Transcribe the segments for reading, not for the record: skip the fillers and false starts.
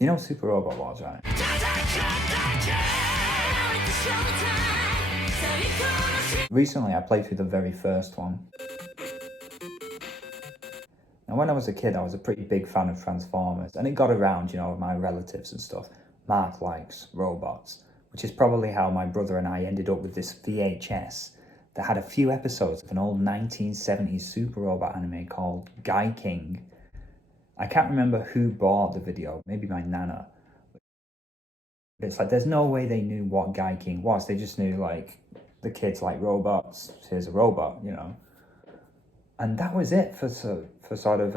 You know Super Robot Wars, right? Recently, I played through the very first one. Now, when I was a kid, I was a pretty big fan of Transformers, and it got around, with my relatives and stuff. Mark likes robots, which is probably how my brother and I ended up with this VHS that had a few episodes of an old 1970s super robot anime called Guy King. I can't remember who bought the video, maybe my nana. But it's like, there's no way they knew what Guy King was. They just knew, like, the kids like robots, here's a robot, And that was it for sort of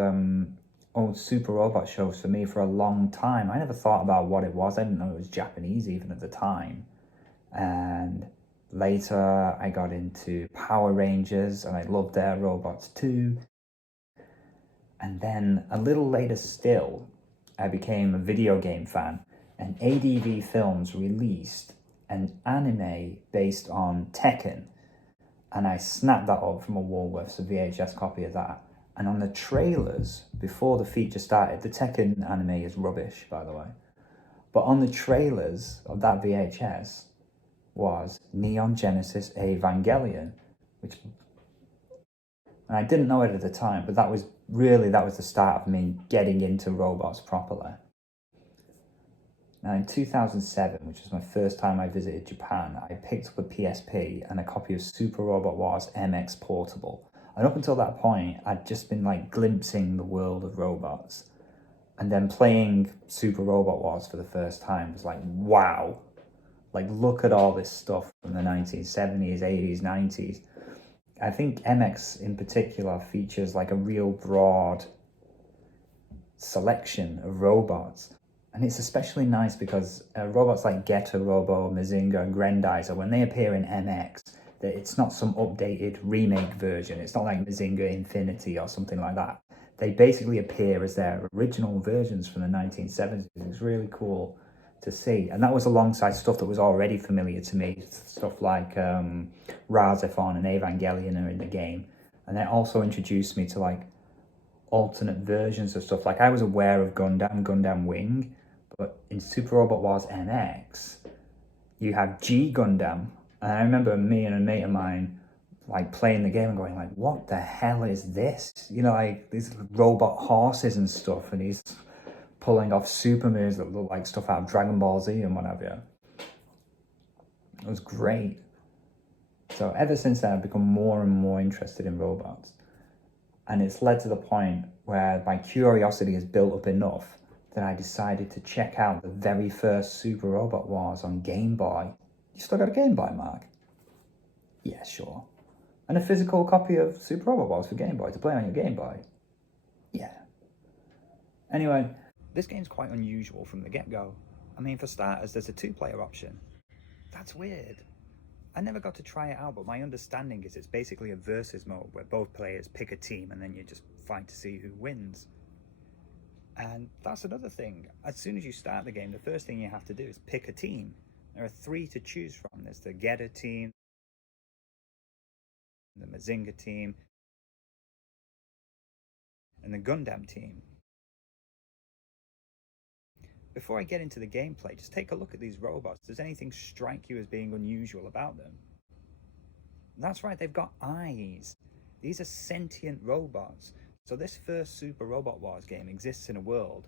old super robot shows for me for a long time. I never thought about what it was. I didn't know it was Japanese even at the time. And later I got into Power Rangers and I loved their robots too. And then a little later still, I became a video game fan, and ADV Films released an anime based on Tekken. And I snapped that up from a Woolworths, a VHS copy of that. And on the trailers, before the feature started, the Tekken anime is rubbish, by the way. But on the trailers of that VHS was Neon Genesis Evangelion, and I didn't know it at the time, but that was the start of me getting into robots properly. Now in 2007, which was my first time I visited Japan, I picked up a PSP and a copy of Super Robot Wars MX Portable. And up until that point, I'd just been like glimpsing the world of robots. And then playing Super Robot Wars for the first time was like, wow. Like, look at all this stuff from the 1970s, 80s, 90s. I think MX in particular features like a real broad selection of robots. And it's especially nice because robots like Getter Robo, Mazinga, and Grendizer, when they appear in MX, it's not some updated remake version. It's not like Mazinga Infinity or something like that. They basically appear as their original versions from the 1970s. It's really cool to see. And that was alongside stuff that was already familiar to me. Stuff like Razafon and Evangelion are in the game. And they also introduced me to like alternate versions of stuff. Like I was aware of Gundam Wing, but in Super Robot Wars MX, you have G Gundam. And I remember me and a mate of mine like playing the game and going like, what the hell is this? Like these robot horses and stuff, and he's pulling off super moves that look like stuff out of Dragon Ball Z and what have you. It was great. So ever since then, I've become more and more interested in robots. And it's led to the point where my curiosity has built up enough that I decided to check out the very first Super Robot Wars on Game Boy. You still got a Game Boy, Mark? Yeah, sure. And a physical copy of Super Robot Wars for Game Boy to play on your Game Boy? Yeah. Anyway, this game's quite unusual from the get-go. I mean, for starters, there's a 2-player option. That's weird. I never got to try it out, but my understanding is it's basically a versus mode where both players pick a team and then you just fight to see who wins. And that's another thing. As soon as you start the game, the first thing you have to do is pick a team. There are 3 to choose from. There's the Getter team, the Mazinga team, and the Gundam team. Before I get into the gameplay, just take a look at these robots. Does anything strike you as being unusual about them? That's right, they've got eyes. These are sentient robots. So this first Super Robot Wars game exists in a world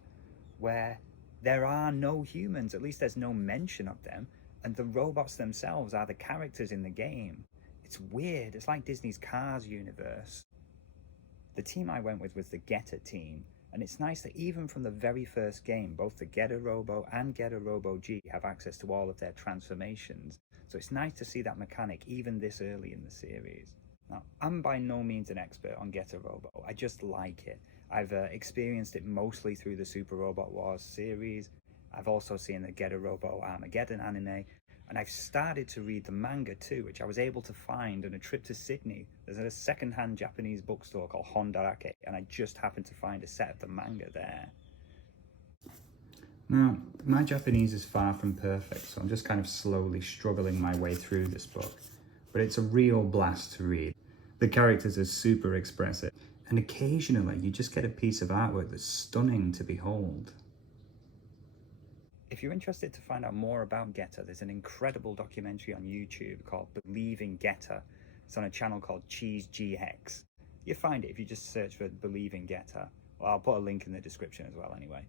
where there are no humans, at least there's no mention of them, and the robots themselves are the characters in the game. It's weird, it's like Disney's Cars universe. The team I went with was the Getter team, and it's nice that even from the very first game, both the Getter Robo and Getter Robo G have access to all of their transformations. So it's nice to see that mechanic even this early in the series. Now, I'm by no means an expert on Getter Robo, I just like it. I've experienced it mostly through the Super Robot Wars series. I've also seen the Getter Robo Armageddon anime, and I've started to read the manga too, which I was able to find on a trip to Sydney. There's a second-hand Japanese bookstore called Hondarake, and I just happened to find a set of the manga there. Now, my Japanese is far from perfect, so I'm just kind of slowly struggling my way through this book. But it's a real blast to read. The characters are super expressive, and occasionally you just get a piece of artwork that's stunning to behold. you're interested to find out more about Getter, there's an incredible documentary on YouTube called Believe in Getter. It's on a channel called CheeseGX. You'll find it if you just search for Believe in Getter. Well, I'll put a link in the description as well anyway.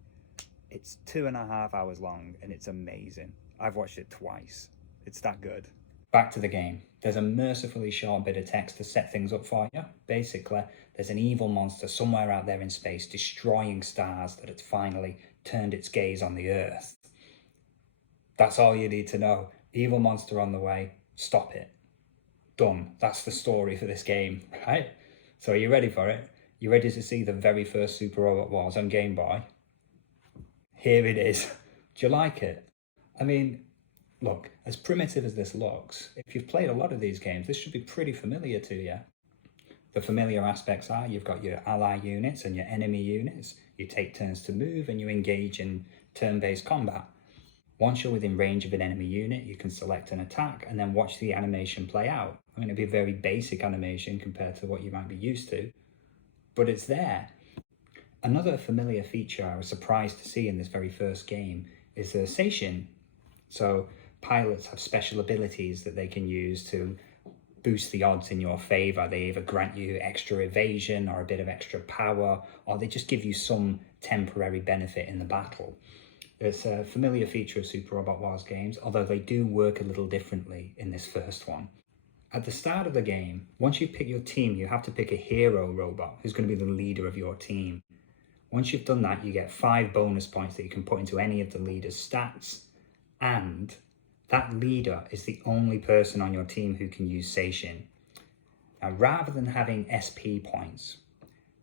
It's 2.5 hours long and it's amazing. I've watched it twice. It's that good. Back to the game. There's a mercifully short bit of text to set things up for you. Basically, there's an evil monster somewhere out there in space destroying stars that it's finally turned its gaze on the Earth. That's all you need to know. Evil monster on the way. Stop it. Done. That's the story for this game, right? So are you ready for it? You ready to see the very first Super Robot Wars on Game Boy? Here it is. Do you like it? I mean, look, as primitive as this looks, if you've played a lot of these games, this should be pretty familiar to you. The familiar aspects are you've got your ally units and your enemy units. You take turns to move and you engage in turn-based combat. Once you're within range of an enemy unit, you can select an attack and then watch the animation play out. I mean, it'd be a very basic animation compared to what you might be used to, but it's there. Another familiar feature I was surprised to see in this very first game is the Seishin. So pilots have special abilities that they can use to boost the odds in your favor. They either grant you extra evasion or a bit of extra power, or they just give you some temporary benefit in the battle. It's a familiar feature of Super Robot Wars games, although they do work a little differently in this first one. At the start of the game, once you pick your team, you have to pick a hero robot who's going to be the leader of your team. Once you've done that, you get 5 bonus points that you can put into any of the leader's stats, and that leader is the only person on your team who can use Seishin. Now, rather than having SP points,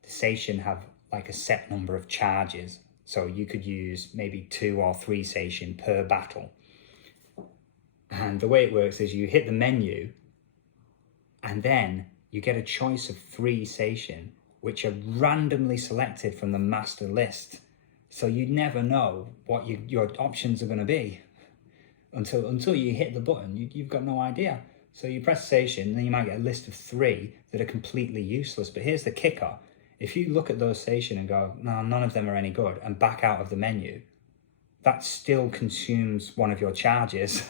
the Seishin have like a set number of charges. So you could use maybe 2 or 3 Seishin per battle. And the way it works is you hit the menu and then you get a choice of 3 Seishin, which are randomly selected from the master list. So you never know what your options are going to be until you hit the button. You've got no idea. So you press Seishin and then you might get a list of 3 that are completely useless. But here's the kicker. If you look at those Seishin and go, no, none of them are any good, and back out of the menu, that still consumes one of your charges.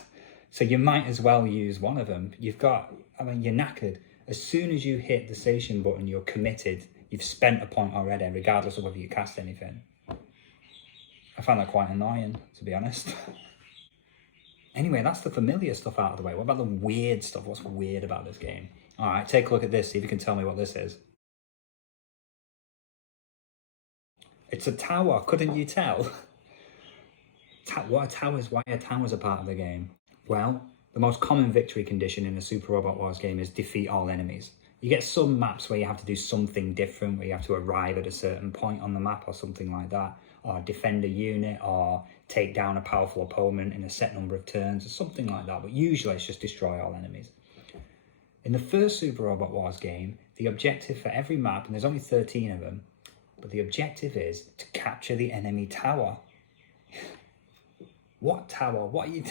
So you might as well use one of them. You're knackered. As soon as you hit the Seishin button, you're committed. You've spent a point already, regardless of whether you cast anything. I find that quite annoying, to be honest. Anyway, that's the familiar stuff out of the way. What about the weird stuff? What's weird about this game? All right, take a look at this, see if you can tell me what this is. It's a tower, couldn't you tell? What are towers? Why are towers a part of the game? Well, the most common victory condition in a Super Robot Wars game is defeat all enemies. You get some maps where you have to do something different, where you have to arrive at a certain point on the map or something like that, or defend a unit, or take down a powerful opponent in a set number of turns, or something like that. But usually it's just destroy all enemies. In the first Super Robot Wars game, the objective for every map, and there's only 13 of them, but the objective is to capture the enemy tower. What tower? What are you...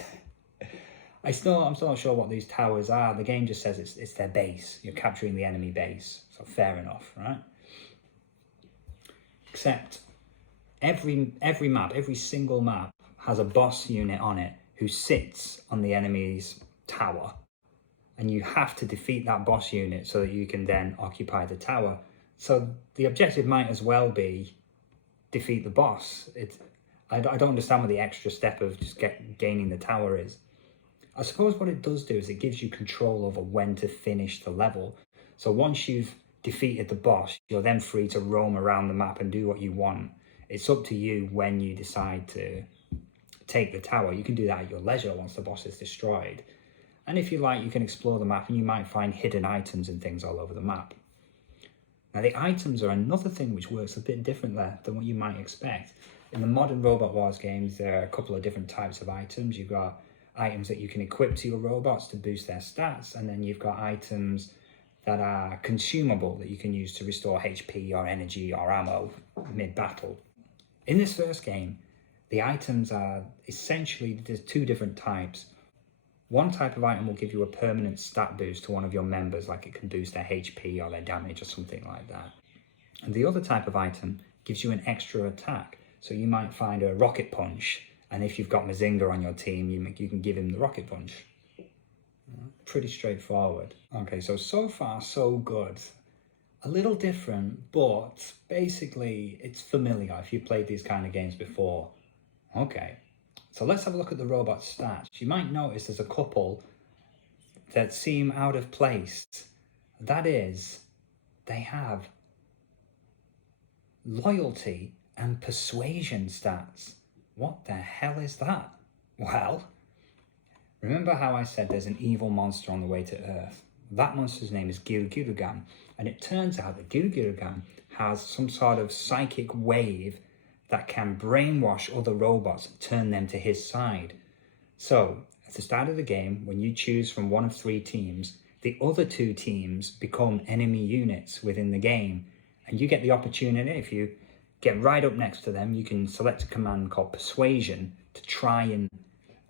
I'm still not sure what these towers are. The game just says it's their base. You're capturing the enemy base. So fair enough, right? Except every map, every single map has a boss unit on it who sits on the enemy's tower. And you have to defeat that boss unit so that you can then occupy the tower. So the objective might as well be defeat the boss. I don't understand what the extra step of just gaining the tower is. I suppose what it does do is it gives you control over when to finish the level. So once you've defeated the boss, you're then free to roam around the map and do what you want. It's up to you when you decide to take the tower. You can do that at your leisure once the boss is destroyed. And if you like, you can explore the map and you might find hidden items and things all over the map. Now, the items are another thing which works a bit differently than what you might expect. In the modern Robot Wars games, there are a couple of different types of items. You've got items that you can equip to your robots to boost their stats, and then you've got items that are consumable that you can use to restore HP or energy or ammo mid-battle. In this first game, the items are essentially, there's 2 different types. One type of item will give you a permanent stat boost to one of your members, like it can boost their HP or their damage or something like that. And the other type of item gives you an extra attack. So you might find a rocket punch And if you've got Mazinga on your team, you can give him the rocket punch. Pretty straightforward. Okay, so far so good. A little different, but basically it's familiar if you've played these kind of games before. Okay, so let's have a look at the robot stats. You might notice there's a couple that seem out of place. That is, they have loyalty and persuasion stats. What the hell is that? Well, remember how I said there's an evil monster on the way to Earth? That monster's name is Gilgirigam, and it turns out that Gilgirigam has some sort of psychic wave that can brainwash other robots and turn them to his side. So, at the start of the game, when you choose from one of 3 teams, the other 2 teams become enemy units within the game, and you get the opportunity, if you get right up next to them, you can select a command called Persuasion to try and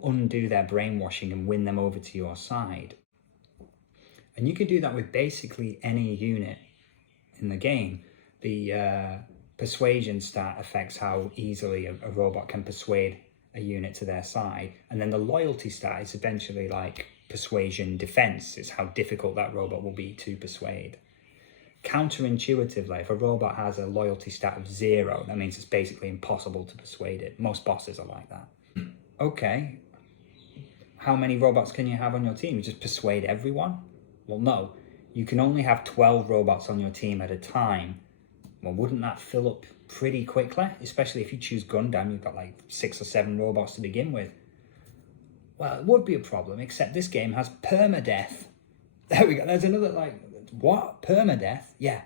undo their brainwashing and win them over to your side. And you can do that with basically any unit in the game. The persuasion stat affects how easily a robot can persuade a unit to their side. And then the loyalty stat is eventually like persuasion defense. It's how difficult that robot will be to persuade. Counterintuitively, if a robot has a loyalty stat of 0, that means it's basically impossible to persuade it. Most bosses are like that. Okay, how many robots can you have on your team? You just persuade everyone? Well, no, you can only have 12 robots on your team at a time. Well, wouldn't that fill up pretty quickly? Especially if you choose Gundam, you've got like 6 or 7 robots to begin with. Well, it would be a problem, except this game has permadeath. There we go, there's another like, what? Permadeath? Yeah.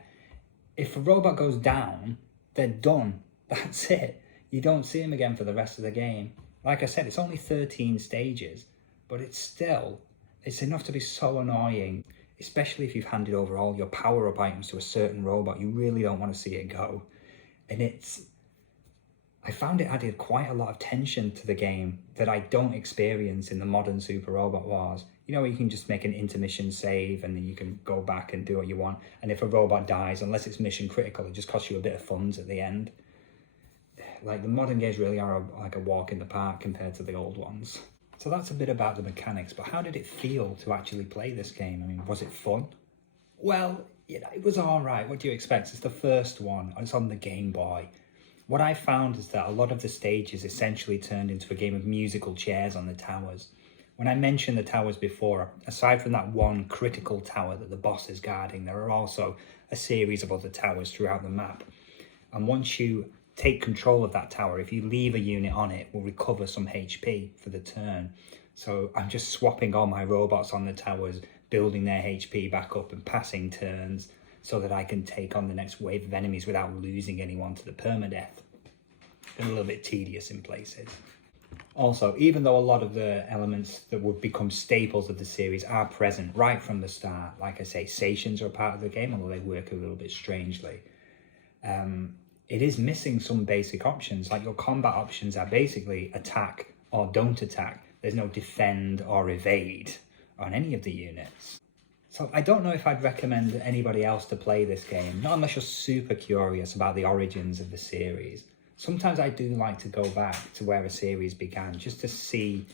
If a robot goes down, they're done. That's it. You don't see them again for the rest of the game. Like I said, it's only 13 stages, but it's enough to be so annoying, especially if you've handed over all your power-up items to a certain robot. You really don't want to see it go. And I found it added quite a lot of tension to the game that I don't experience in the modern Super Robot Wars. You know, where you can just make an intermission save and then you can go back and do what you want. And if a robot dies, unless it's mission critical, it just costs you a bit of funds at the end. Like, the modern games really are like a walk in the park compared to the old ones. So that's a bit about the mechanics, but how did it feel to actually play this game? I mean, was it fun? Well, you know, it was all right. What do you expect? It's the first one. It's on the Game Boy. What I found is that a lot of the stages essentially turned into a game of musical chairs on the towers. When I mentioned the towers before, aside from that one critical tower that the boss is guarding, there are also a series of other towers throughout the map. And once you take control of that tower, if you leave a unit on it, will recover some HP for the turn. So I'm just swapping all my robots on the towers, building their HP back up and passing turns so that I can take on the next wave of enemies without losing anyone to the permadeath. Been a little bit tedious in places. Also, even though a lot of the elements that would become staples of the series are present right from the start, like I say, stations are a part of the game, although they work a little bit strangely. It is missing some basic options, like your combat options are basically attack or don't attack. There's no defend or evade on any of the units. So I don't know if I'd recommend anybody else to play this game, not unless you're super curious about the origins of the series. Sometimes I do like to go back to where a series began, just to see,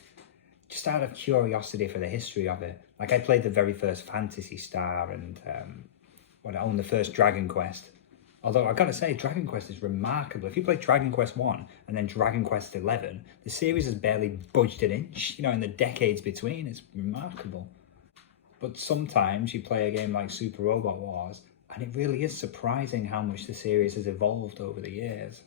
just out of curiosity for the history of it. Like, I played the very first Phantasy Star and I owned the first Dragon Quest. Although I've got to say, Dragon Quest is remarkable. If you play Dragon Quest 1 and then Dragon Quest 11, the series has barely budged an inch, you know, in the decades between. It's remarkable. But sometimes you play a game like Super Robot Wars, and it really is surprising how much the series has evolved over the years.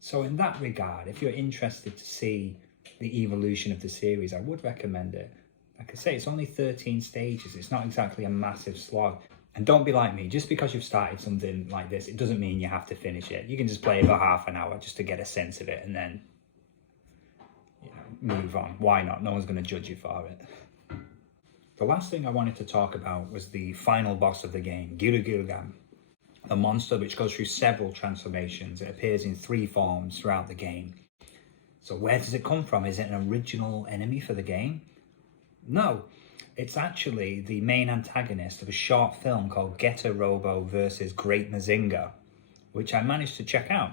So in that regard, if you're interested to see the evolution of the series, I would recommend it. Like I say, it's only 13 stages. It's not exactly a massive slog. And don't be like me, just because you've started something like this, it doesn't mean you have to finish it. You can just play it for half an hour just to get a sense of it and then, you know, move on. Why not? No one's going to judge you for it. The last thing I wanted to talk about was the final boss of the game, Gilgirigam, a monster which goes through several transformations. It appears in 3 forms throughout the game. So where does it come from? Is it an original enemy for the game? No. It's actually the main antagonist of a short film called Getter Robo vs. Great Mazinga, which I managed to check out.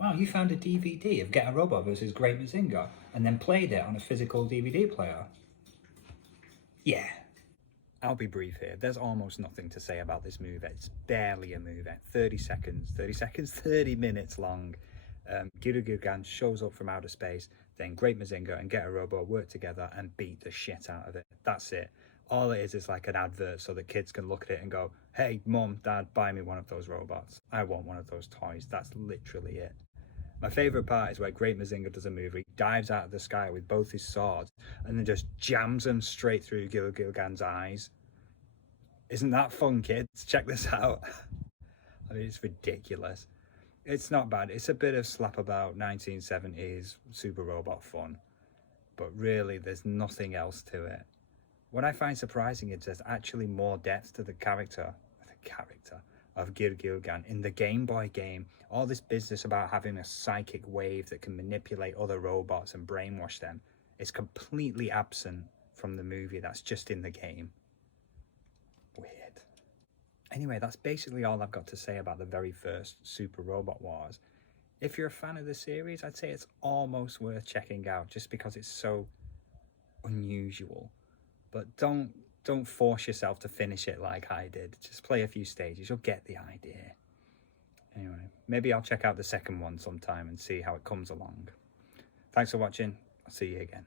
Wow, you found a DVD of Get a Robot versus Great Mazinger and then played it on a physical DVD player? Yeah. I'll be brief here. There's almost nothing to say about this movie. It's barely a movie. 30 seconds, 30 minutes long. Gyurugyugan shows up from outer space, then Great Mazinger and Get a Robot work together and beat the shit out of it. That's it. All it is like an advert so that kids can look at it and go, hey, mum, dad, buy me one of those robots. I want one of those toys. That's literally it. My favourite part is where Great Mazinger does a move. He dives out of the sky with both his swords and then just jams them straight through Gyurugyugan's eyes. Isn't that fun, kids? Check this out. I mean, it's ridiculous. It's not bad. It's a bit of slap about 1970s super robot fun, but really there's nothing else to it. What I find surprising is there's actually more depth to the character of Gyurugyugan in the Game Boy game. All this business about having a psychic wave that can manipulate other robots and brainwash them is completely absent from the movie. That's just in the game. Weird. Anyway, that's basically all I've got to say about the very first Super Robot Wars. If you're a fan of the series, I'd say it's almost worth checking out just because it's so unusual. But don't force yourself to finish it like I did. Just play a few stages, you'll get the idea. Anyway, maybe I'll check out the second one sometime and see how it comes along. Thanks for watching. I'll see you again.